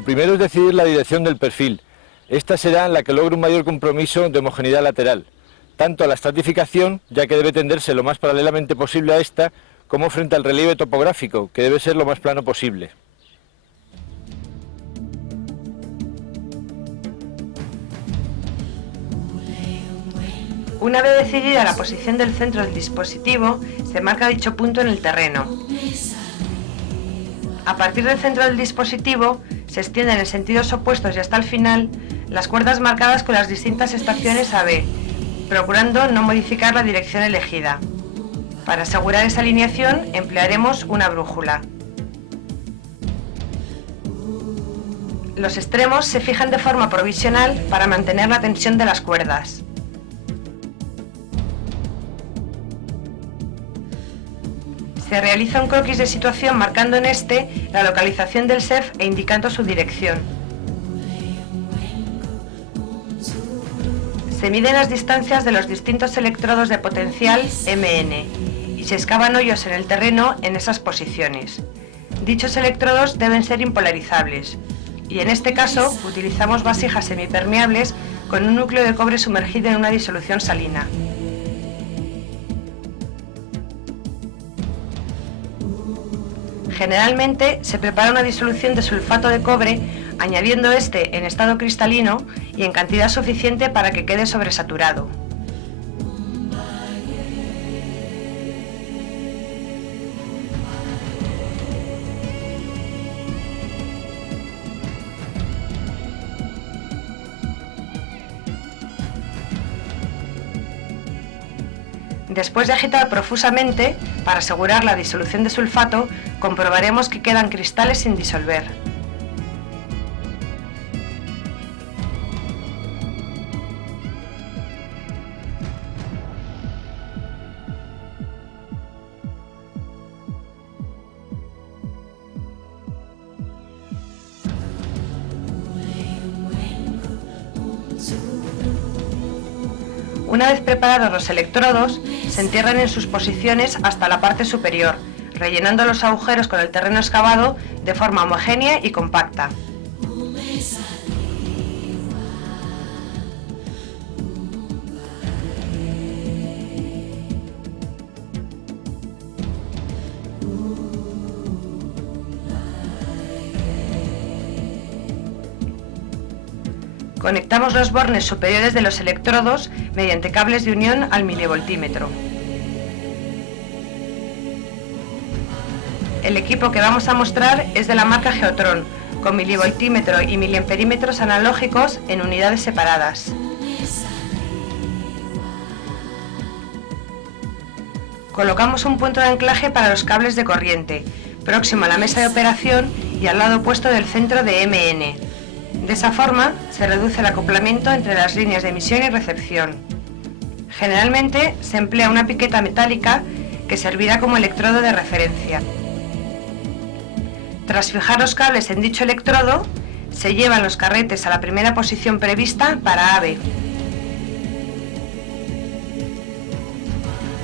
Lo primero es decidir la dirección del perfil. Esta será la que logre un mayor compromiso de homogeneidad lateral, tanto a la estratificación, ya que debe tenderse lo más paralelamente posible a esta, como frente al relieve topográfico, que debe ser lo más plano posible. Una vez decidida la posición del centro del dispositivo, se marca dicho punto en el terreno. A partir del centro del dispositivo, se extienden en sentidos opuestos y hasta el final las cuerdas marcadas con las distintas estaciones AB, procurando no modificar la dirección elegida. Para asegurar esa alineación emplearemos una brújula. Los extremos se fijan de forma provisional para mantener la tensión de las cuerdas. Se realiza un croquis de situación marcando en este la localización del SEF e indicando su dirección. Se miden las distancias de los distintos electrodos de potencial MN y se excavan hoyos en el terreno en esas posiciones. Dichos electrodos deben ser impolarizables y en este caso utilizamos vasijas semipermeables con un núcleo de cobre sumergido en una disolución salina. Generalmente se prepara una disolución de sulfato de cobre añadiendo este en estado cristalino y en cantidad suficiente para que quede sobresaturado. Después de agitar profusamente, para asegurar la disolución de sulfato, comprobaremos que quedan cristales sin disolver. Una vez preparados los electrodos, se entierran en sus posiciones hasta la parte superior, rellenando los agujeros con el terreno excavado de forma homogénea y compacta. Conectamos los bornes superiores de los electrodos mediante cables de unión al milivoltímetro. El equipo que vamos a mostrar es de la marca Geotron, con milivoltímetro y miliamperímetros analógicos en unidades separadas. Colocamos un punto de anclaje para los cables de corriente, próximo a la mesa de operación y al lado opuesto del centro de MN. De esa forma, se reduce el acoplamiento entre las líneas de emisión y recepción. Generalmente, se emplea una piqueta metálica que servirá como electrodo de referencia. Tras fijar los cables en dicho electrodo, se llevan los carretes a la primera posición prevista para AB.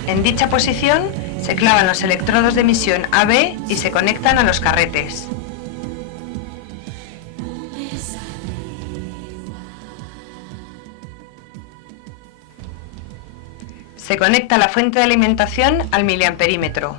En dicha posición, se clavan los electrodos de emisión AB y se conectan a los carretes. Se conecta la fuente de alimentación al miliamperímetro.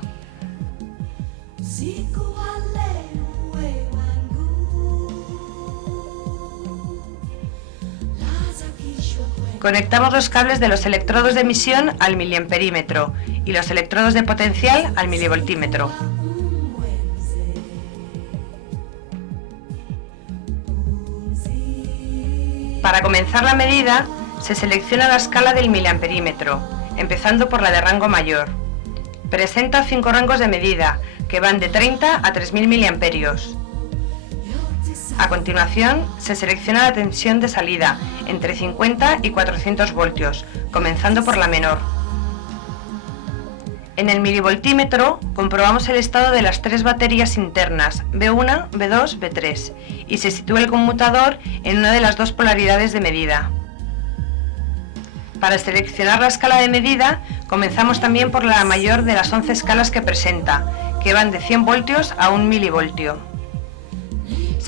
Conectamos los cables de los electrodos de emisión al miliamperímetro y los electrodos de potencial al milivoltímetro. Para comenzar la medida, se selecciona la escala del miliamperímetro, empezando por la de rango mayor. Presenta 5 rangos de medida, que van de 30 a 3000 miliamperios. A continuación, se selecciona la tensión de salida, entre 50 y 400 voltios, comenzando por la menor. En el milivoltímetro, comprobamos el estado de las 3 baterías internas, B1, B2, B3, y se sitúa el conmutador en una de las 2 polaridades de medida. Para seleccionar la escala de medida, comenzamos también por la mayor de las 11 escalas que presenta, que van de 100 voltios a 1 milivoltio.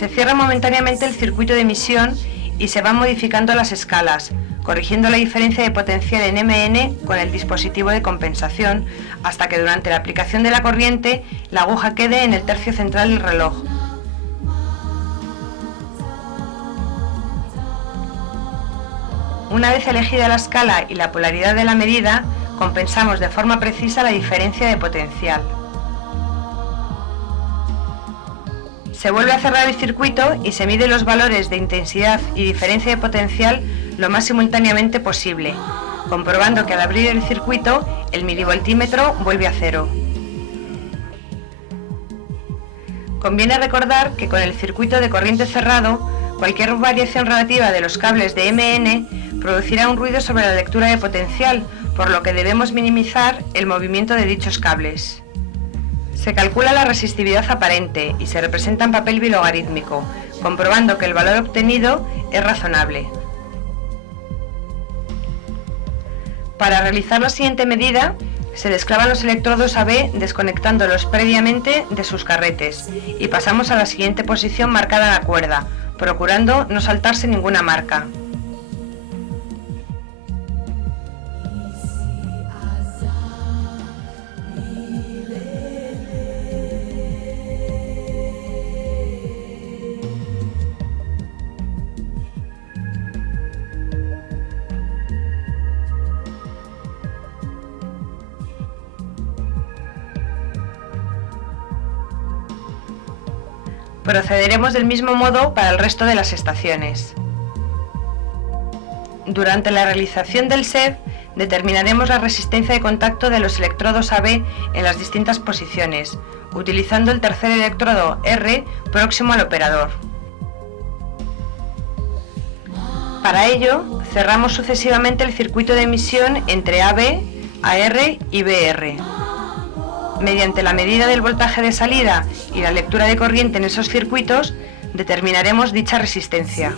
Se cierra momentáneamente el circuito de emisión y se van modificando las escalas, corrigiendo la diferencia de potencial en MN con el dispositivo de compensación, hasta que durante la aplicación de la corriente la aguja quede en el tercio central del reloj. Una vez elegida la escala y la polaridad de la medida, compensamos de forma precisa la diferencia de potencial. Se vuelve a cerrar el circuito y se mide los valores de intensidad y diferencia de potencial lo más simultáneamente posible, comprobando que al abrir el circuito el milivoltímetro vuelve a cero. Conviene recordar que con el circuito de corriente cerrado, cualquier variación relativa de los cables de MN producirá un ruido sobre la lectura de potencial, por lo que debemos minimizar el movimiento de dichos cables. Se calcula la resistividad aparente y se representa en papel bilogarítmico, comprobando que el valor obtenido es razonable. Para realizar la siguiente medida, se desclavan los electrodos AB desconectándolos previamente de sus carretes y pasamos a la siguiente posición marcada en la cuerda, procurando no saltarse ninguna marca. Procederemos del mismo modo para el resto de las estaciones. Durante la realización del SEV, determinaremos la resistencia de contacto de los electrodos AB en las distintas posiciones, utilizando el tercer electrodo R próximo al operador. Para ello, cerramos sucesivamente el circuito de emisión entre AB, AR y BR. Mediante la medida del voltaje de salida y la lectura de corriente en esos circuitos, determinaremos dicha resistencia.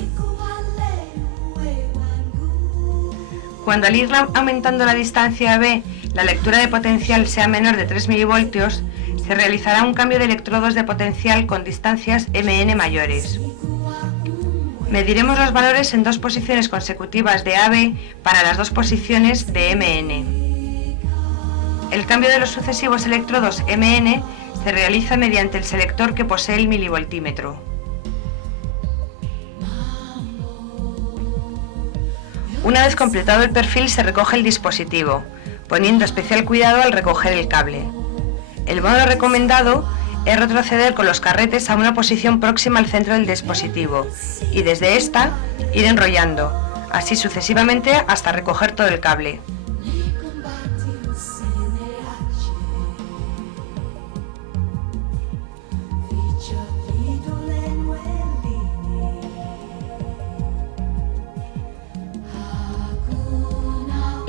Cuando al ir aumentando la distancia AB, la lectura de potencial sea menor de 3 mV, se realizará un cambio de electrodos de potencial con distancias MN mayores. Mediremos los valores en dos posiciones consecutivas de AB para las dos posiciones de MN. El cambio de los sucesivos electrodos MN se realiza mediante el selector que posee el milivoltímetro. Una vez completado el perfil se recoge el dispositivo, poniendo especial cuidado al recoger el cable. El modo recomendado es retroceder con los carretes a una posición próxima al centro del dispositivo y desde esta ir enrollando, así sucesivamente hasta recoger todo el cable.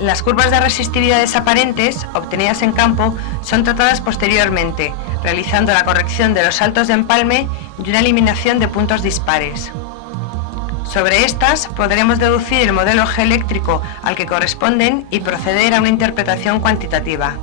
Las curvas de resistividades aparentes, obtenidas en campo, son tratadas posteriormente, realizando la corrección de los saltos de empalme y una eliminación de puntos dispares. Sobre estas podremos deducir el modelo G eléctrico al que corresponden y proceder a una interpretación cuantitativa.